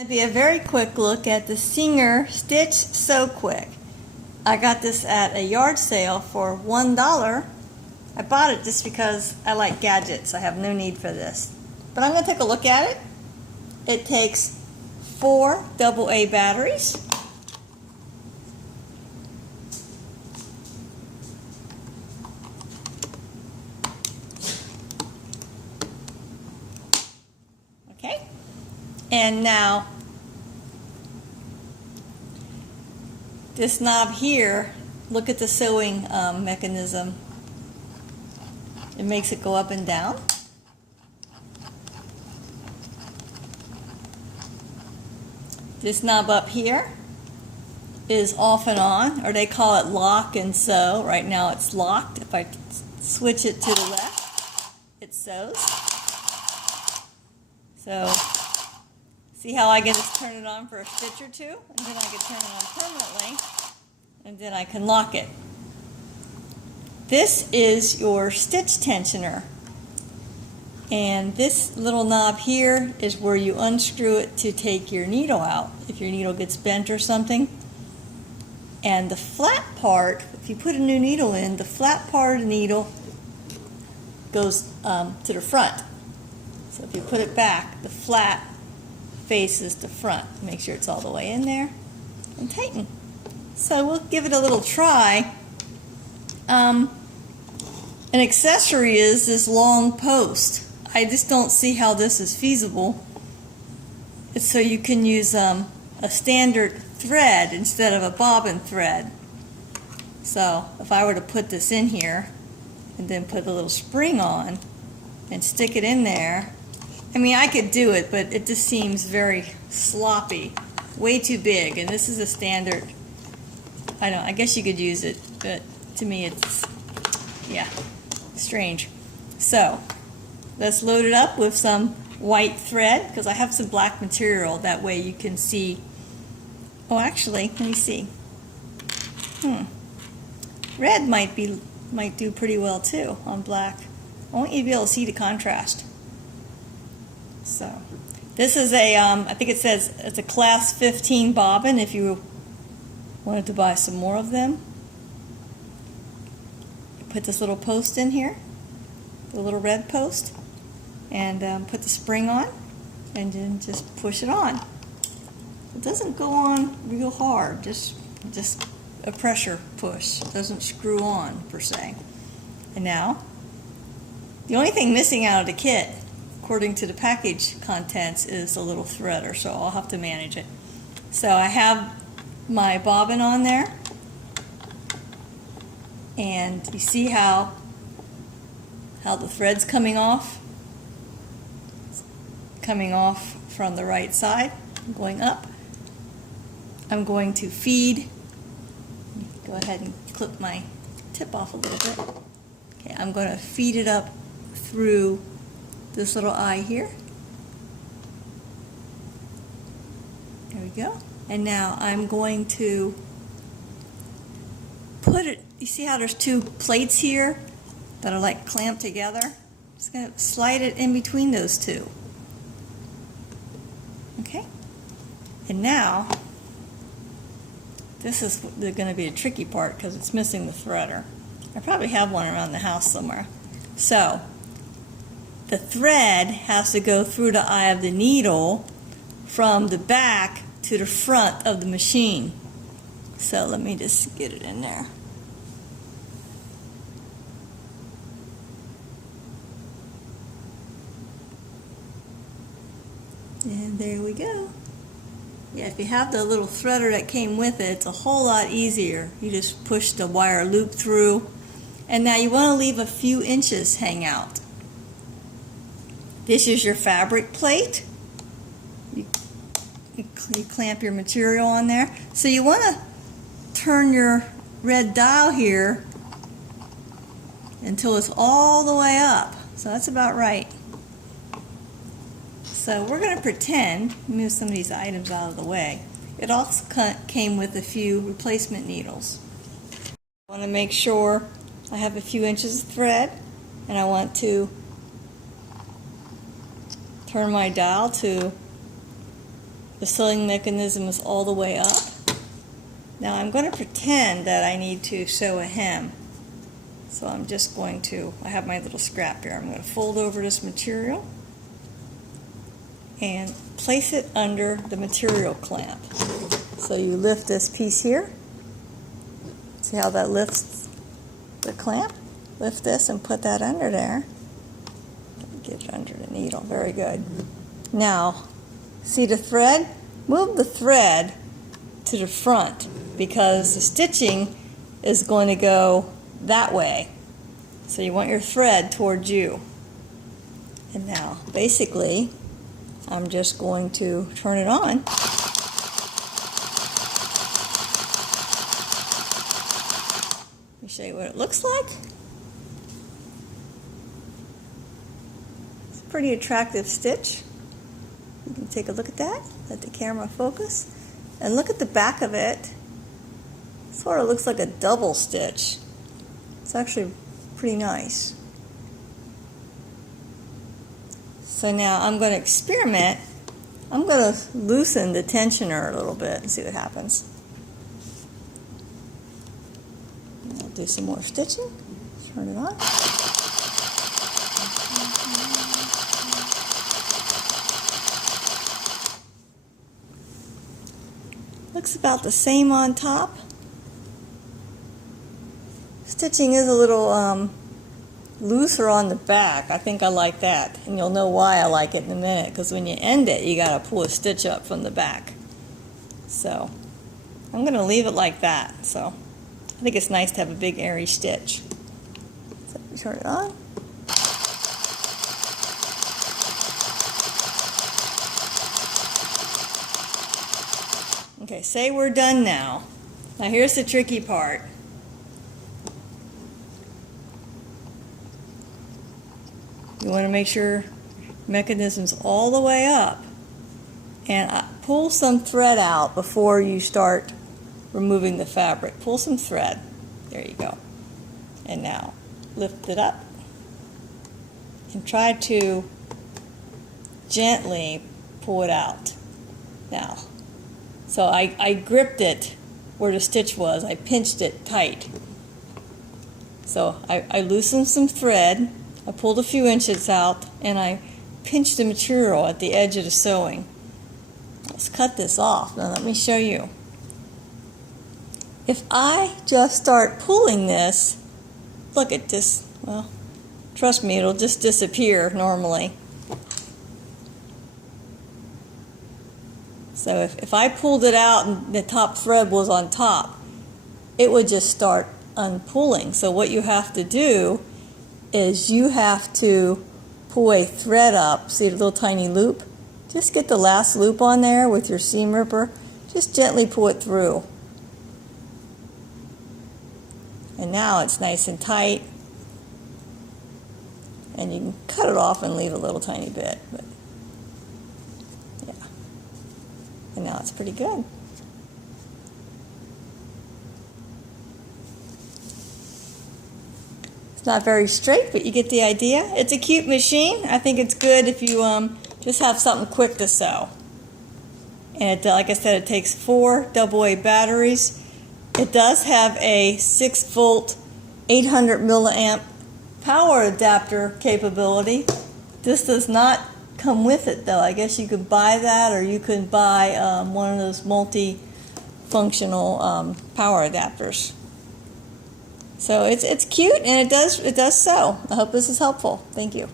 It'll be a very quick look at the Singer Stitch Sew Quick. I got this at a yard sale for $1. I bought it just because I like gadgets. I have no need for this. But I'm going to take a look at it. It takes 4 AA batteries. Okay. And now this knob here, look at the sewing mechanism. It makes it go up and down. This knob up here is off and on, or they call it lock and sew. Right now it's locked. If I switch it to the left, it sews. So see how I can just turn it on for a stitch or two, and then I can turn it on permanently, and then I can lock it. This is your stitch tensioner, and this little knob here is where you unscrew it to take your needle out if your needle gets bent or something. And the flat part, if you put a new needle in, the flat part of the needle goes to the front. So if you put it back, the flat faces the front. Make sure it's all the way in there and tighten. So we'll give it a little try. An accessory is this long post. I just don't see how this is feasible. It's so you can use a standard thread instead of a bobbin thread. So if I were to put this in here and then put a little spring on and stick it in there, I mean, I could do it, but it just seems very sloppy, way too big. And this is a standard. I guess you could use it, but to me it's, yeah, strange. So let's load it up with some white thread, because I have some black material. That way you can see. Oh, actually, let me see. Red might do pretty well too on black. I want you to be able to see the contrast. So this is a, I think it says it's a class 15 bobbin if you wanted to buy some more of them. You put this little post in here, the little red post, and put the spring on, and then just push it on. It doesn't go on real hard, just a pressure push. It doesn't screw on per se. And now, the only thing missing out of the kit, according to the package contents, is a little threader, so I'll have to manage it. So I have my bobbin on there, and you see how the thread's coming off from the right side, going up. I'm going to feed, go ahead and clip my tip off a little bit. Okay, I'm going to feed it up through this little eye here. There we go. And now I'm going to put it, you see how there's 2 plates here that are like clamped together? I'm just going to slide it in between those 2. Okay? And now, this is going to be a tricky part because it's missing the threader. I probably have one around the house somewhere. So, the thread has to go through the eye of the needle from the back to the front of the machine. So let me just get it in there. And there we go. Yeah, if you have the little threader that came with it, it's a whole lot easier. You just push the wire loop through, and now you want to leave a few inches hang out. This is your fabric plate. You clamp your material on there. So you want to turn your red dial here until it's all the way up. So that's about right. So we're going to pretend, move some of these items out of the way. It also came with a few replacement needles. I want to make sure I have a few inches of thread, and I want to turn my dial to the sewing mechanism is all the way up. Now I'm going to pretend that I need to sew a hem. So I'm just going to, I have my little scrap here, I'm going to fold over this material and place it under the material clamp. So you lift this piece here. See how that lifts the clamp? Lift this and put that under there. Get it under the needle. Very good. Now, see the thread? Move the thread to the front because the stitching is going to go that way. So you want your thread towards you. And now, basically, I'm just going to turn it on. Let me show you what it looks like. It's a pretty attractive stitch. You can take a look at that. Let the camera focus. And look at the back of it. Sort of looks like a double stitch. It's actually pretty nice. So now I'm going to experiment. I'm going to loosen the tensioner a little bit and see what happens. And I'll do some more stitching. Turn it on. Looks about the same on top. Stitching is a little looser on the back. I think I like that, and you'll know why I like it in a minute, because when you end it you got to pull a stitch up from the back. So I'm going to leave it like that. So I think it's nice to have a big airy stitch. So turn it on. Okay, say we're done now. Now here's the tricky part. You want to make sure the mechanism's all the way up. And pull some thread out before you start removing the fabric. Pull some thread. There you go. And now lift it up and try to gently pull it out. Now, so I gripped it where the stitch was. I pinched it tight. So I loosened some thread. I pulled a few inches out and I pinched the material at the edge of the sewing. Let's cut this off. Now let me show you. If I just start pulling this, look at this, well, trust me, it'll just disappear normally. So if I pulled it out and the top thread was on top, it would just start unpulling. So what you have to do is you have to pull a thread up. See the little tiny loop? Just get the last loop on there with your seam ripper. Just gently pull it through. And now it's nice and tight. And you can cut it off and leave a little tiny bit. But yeah. And now it's pretty good. It's not very straight, but you get the idea. It's a cute machine. I think it's good if you just have something quick to sew. And it, like I said, it takes 4 AA batteries. It does have a 6-volt, 800 milliamp power adapter capability. This does not come with it, though. I guess you could buy that, or you could buy one of those multi-functional power adapters. So it's cute, and it does sew. I hope this is helpful. Thank you.